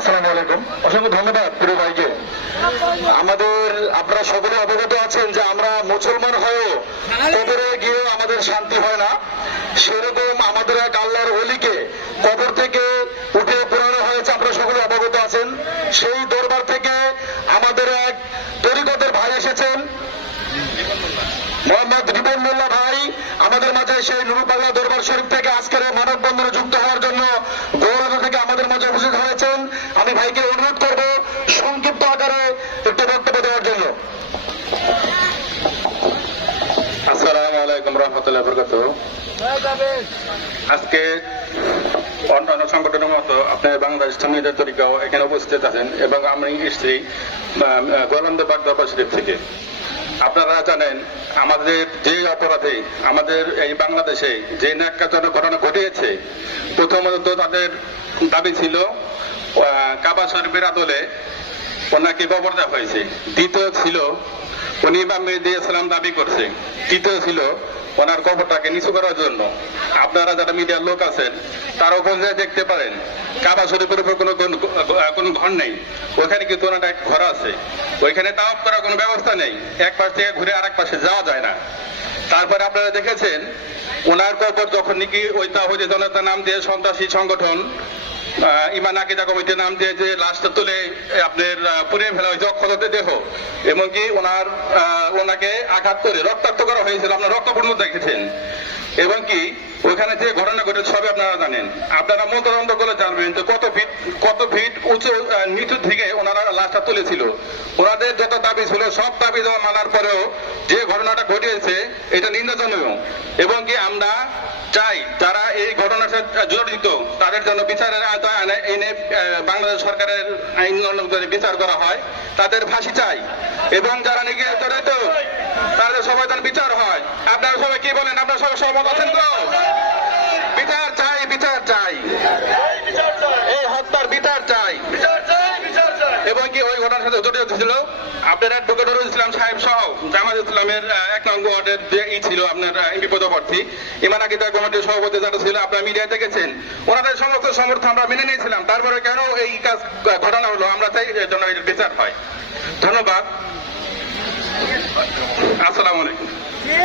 আসসালামু আলাইকুম। অসংখ্য ধন্যবাদ প্রিয় ভাইকে। আমাদের, আপনারা সকলে অবগত আছেন যে আমরা মুসলমান হয়েও কবরে গিয়ে আমাদের শান্তি হয় না। সেরকম আমাদের এক আল্লাহর অলিকে কবর থেকে উঠে পুরানো হয়েছে, আপনারা সকলে অবগত আছেন। সেই দরবার থেকে আমাদের এক তরিকতের ভাই এসেছেন, মোহাম্মদ রিপন মোল্লা আমাদের মাঝে সেই নুরুপাল্লা দরবার শরীফ থেকে আজকের এই মানববন্ধনে যুক্ত হওয়ার জন্য গৌরব থেকে আমাদের মাঝে উপস্থিত হয়েছেন। আমি ভাইকে অনুরোধ করব সংক্ষিপ্ত আকারে একটু বক্তব্য দেওয়ার জন্য। আসসালামু আলাইকুম রহমতুল্লাহ বরকত আজকে অন্যান্য সংগঠনের মতো আপনার বাংলাদেশ স্বামীদের তরিকাও এখানে উপস্থিত আছেন এবং আমি স্ত্রী দরবার শরীফ থেকে। আপনারা জানেন, আমাদের যে অপরাধে, আমাদের এই বাংলাদেশে যে ন্যাক্কাজনক ঘটনা ঘটিয়েছে, প্রথমত তাদের দাবি ছিল কাবা শরীফের আদলে ওনাকে কবর দেওয়া হয়েছে। দ্বিতীয় ছিল, উনি ইমাম ইসলাম দাবি করছে। তৃতীয় ছিল, ওনার কবরটাকে নিচু করার জন্য। আপনারা যারা মিডিয়ার লোক আছেন, তার ওখানে দেখতে পারেন, কাবা শরীফের উপর কোনো কোন- ঘর নেই। ওইখানে কিন্তু ওনার এক ঘর আছে। ওইখানে তাও করার কোনো ব্যবস্থা নেই। এক পাশ থেকে ঘুরে আরেক পাশে যাওয়া যায় না। তারপরে আপনারা দেখেছেন, ওনার কবর যখন নাকি ওই তাহিদ জনতা নাম দিয়ে সন্ত্রাসী সংগঠন ইমান আকিদা কমিটির নাম দিয়ে যে লাশটা তুলে আপনার পুড়ে ফেলা হয়েছে অক্ষত দেহ। এমনকি ওনার ওনাকে আঘাত করে রক্তাক্ত করা হয়েছিল, আপনার রক্তপূর্ণ দেখেছেন। এবং কি ওখানে যে ঘটনা ঘটেছে, সবই আপনারা জানেন। আপনারা মন্তদন্ত করে জানবেন যে কত ফিট কত ফিট উঁচু নিচু থেকে ওনারা লাশটা তুলেছিল। ওনাদের যত দাবি ছিল, সব দাবি দেওয়া মানার পরেও যে ঘটনাটা ঘটিয়েছে, এটা নিন্দাজনীয় এবং কি আমরা চাই, যারা এই ঘটনার সাথে জড়িত, তাদের জন্য বিচারের আওতায় এনে বাংলাদেশ সরকারের আইন অনুযায়ী বিচার করা হয়। তাদের ফাঁসি চাই। এবং যারা নাকি জড়িত তাদের সবাই যেন বিচার হয়। আপনারা সবাই কি বলেন? আপনারা সবাই সহমত আছেন তো? বিচার চাই বিচার চাই। এই হত্যার বিচার চাই। এবং কি ওই ঘটনার সাথে জড়িত ছিল? আপনার অ্যাডভোকেট নুরুল ইসলাম সাহেব সহ জামাত ইসলামের এক নং ওয়ার্ডের যে ই ছিল আপনার এমপি পদপ্রার্থী ইমান আকিদা কমিটির সভাপতি যারা ছিল, আপনারা মিডিয়ায় দেখেছেন। ওনাদের সমস্ত সমর্থন আমরা মেনে নিয়েছিলাম। তারপরে কেন এই কাজ ঘটনা হলো? আমরা চাই জন্য বিচার হয়। ধন্যবাদ। আসসালামু আলাইকুম।